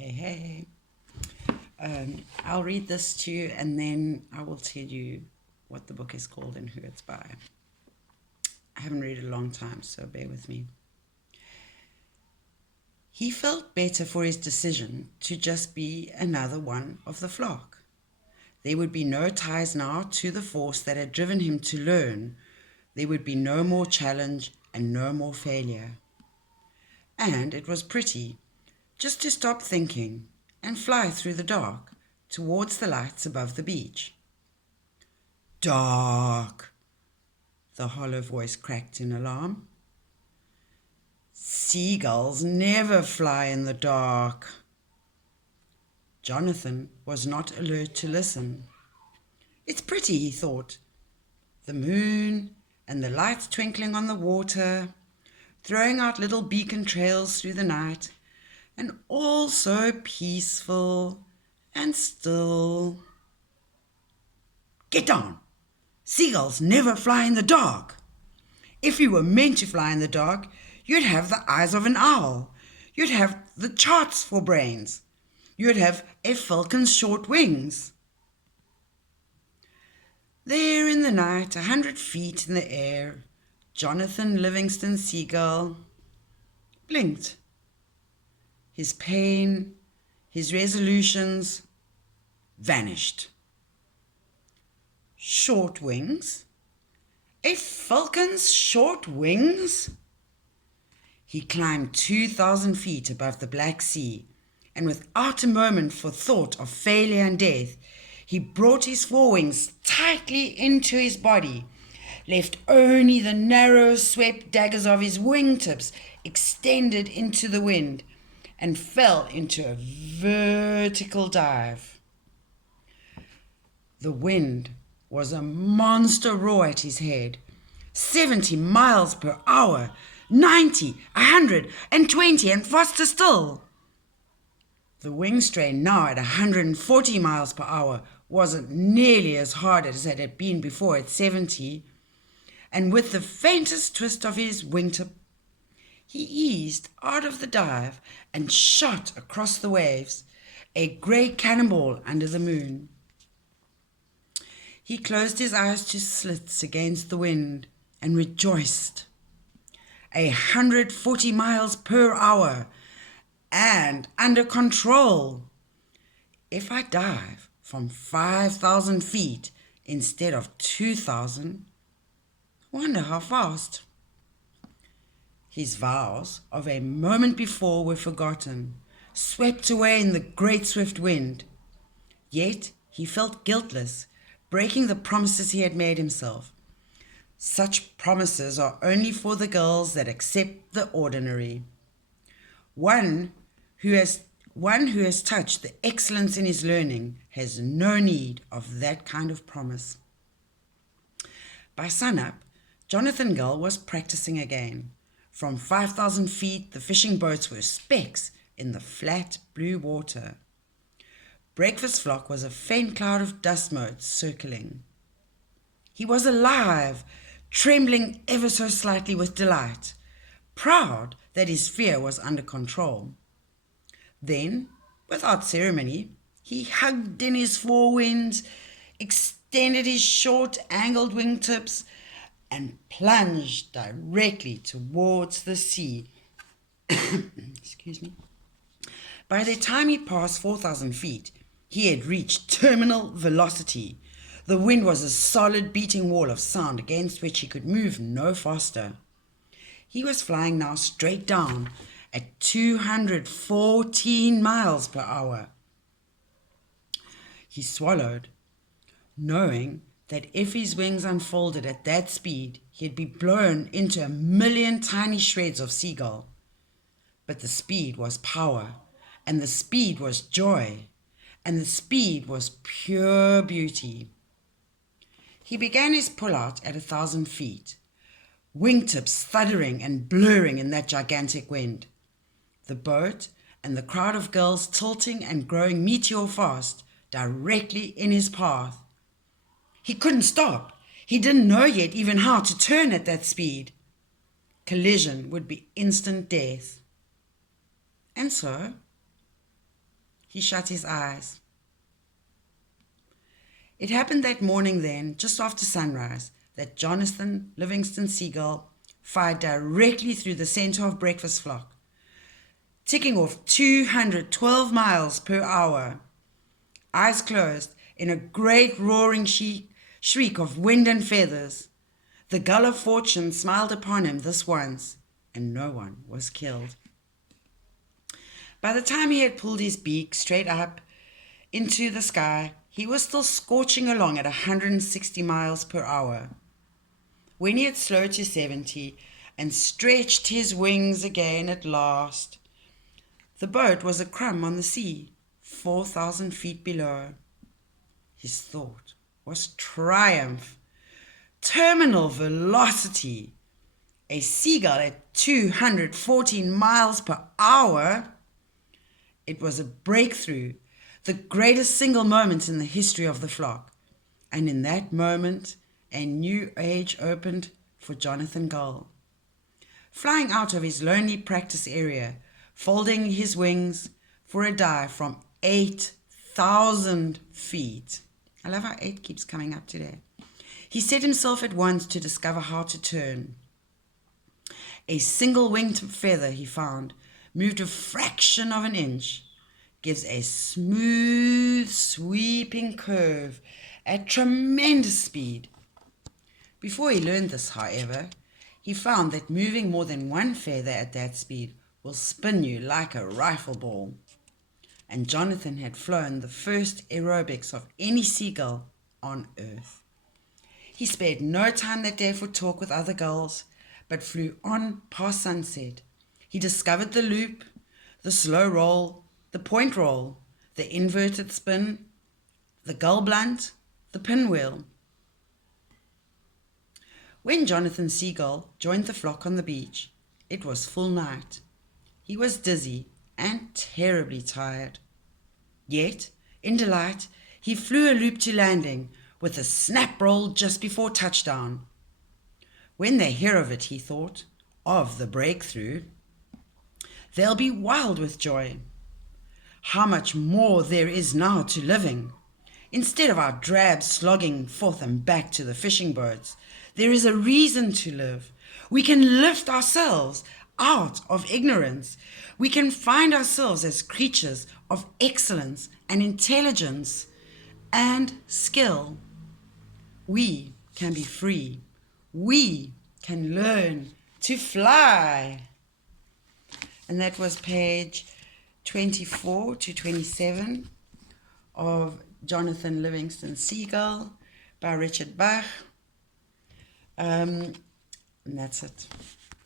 Hey. I'll read this to you and then I will tell you what the book is called and who it's by. I haven't read it a long time, so bear with me. He felt better for his decision to just be another one of the flock. There would be no ties now to the force that had driven him to learn. There would be no more challenge and no more failure. And it was pretty, just to stop thinking and fly through the dark towards the lights above the beach. Dark, the hollow voice cracked in alarm. Seagulls never fly in the dark. Jonathan was not alert to listen. It's pretty, he thought. The moon and the lights twinkling on the water, throwing out little beacon trails through the night, and all so peaceful and still. Get down! Seagulls never fly in the dark. If you were meant to fly in the dark, you'd have the eyes of an owl. You'd have the charts for brains. You'd have a falcon's short wings. There in the night, 100 feet in the air, Jonathan Livingstone Seagull blinked. His pain, his resolutions vanished. Short wings? A falcon's short wings? He climbed 2,000 feet above the Black Sea, and without a moment for thought of failure and death, he brought his forewings tightly into his body, left only the narrow swept daggers of his wingtips extended into the wind, and fell into a vertical dive. The wind was a monster roar at his head, 70 miles per hour, 90, 120, and faster still. The wing strain now at 140 miles per hour wasn't nearly as hard as it had been before at 70, and with the faintest twist of his wingtip, he eased out of the dive and shot across the waves, a grey cannonball under the moon. He closed his eyes to slits against the wind and rejoiced. 140 miles per hour and under control. If I dive from 5,000 feet instead of 2,000, wonder how fast. His vows of a moment before were forgotten, swept away in the great swift wind. Yet he felt guiltless, breaking the promises he had made himself. Such promises are only for the girls that accept the ordinary. One who has touched the excellence in his learning has no need of that kind of promise. By sunup, Jonathan Gull was practicing again. From 5,000 feet, the fishing boats were specks in the flat blue water. Breakfast flock was a faint cloud of dust motes circling. He was alive, trembling ever so slightly with delight, proud that his fear was under control. Then, without ceremony, he hugged in his forewinds, extended his short angled wingtips, and plunged directly towards the sea. Excuse me. By the time he passed 4,000 feet, he had reached terminal velocity. The wind was a solid beating wall of sound against which he could move no faster. He was flying now straight down at 214 miles per hour. He swallowed, knowing that if his wings unfolded at that speed, he'd be blown into 1,000,000 tiny shreds of seagull. But the speed was power, and the speed was joy, and the speed was pure beauty. He began his pull-out at 1,000 feet, wingtips thuddering and blurring in that gigantic wind. The boat and the crowd of girls tilting and growing meteor fast directly in his path. He couldn't stop. He didn't know yet even how to turn at that speed. Collision would be instant death. And so he shut his eyes. It happened that morning then, just after sunrise, that Jonathan Livingstone Seagull fired directly through the center of breakfast flock, ticking off 212 miles per hour. Eyes closed, in a great roaring shriek of wind and feathers, the gull of fortune smiled upon him this once, and no one was killed. By the time he had pulled his beak straight up into the sky, he was still scorching along at 160 miles per hour. When he had slowed to 70 and stretched his wings again at last, the boat was a crumb on the sea, 4,000 feet below. His thought was triumph. Terminal velocity. A seagull at 214 miles per hour. It was a breakthrough, the greatest single moment in the history of the flock. And in that moment, a new age opened for Jonathan Gull. Flying out of his lonely practice area, folding his wings for a dive from 8,000 feet. I love how 8 keeps coming up today. He set himself at once to discover how to turn. A single winged feather he found moved a fraction of an inch, gives a smooth, sweeping curve at tremendous speed. Before he learned this, however, he found that moving more than one feather at that speed will spin you like a rifle ball. And Jonathan had flown the first aerobics of any seagull on earth. He spared no time that day for talk with other gulls, but flew on past sunset. He discovered the loop, the slow roll, the point roll, the inverted spin, the gull blunt, the pinwheel. When Jonathan Seagull joined the flock on the beach, it was full night. He was dizzy and terribly tired. Yet, in delight, he flew a loop to landing with a snap roll just before touchdown. When they hear of it, he thought, of the breakthrough, they'll be wild with joy. How much more there is now to living. Instead of our drab slogging forth and back to the fishing boats, there is a reason to live. We can lift ourselves out of ignorance. We can find ourselves as creatures of excellence and intelligence and skill. We can be free. We can learn to fly. And that was page 24 to 27 of Jonathan Livingstone Seagull by Richard Bach. And that's it.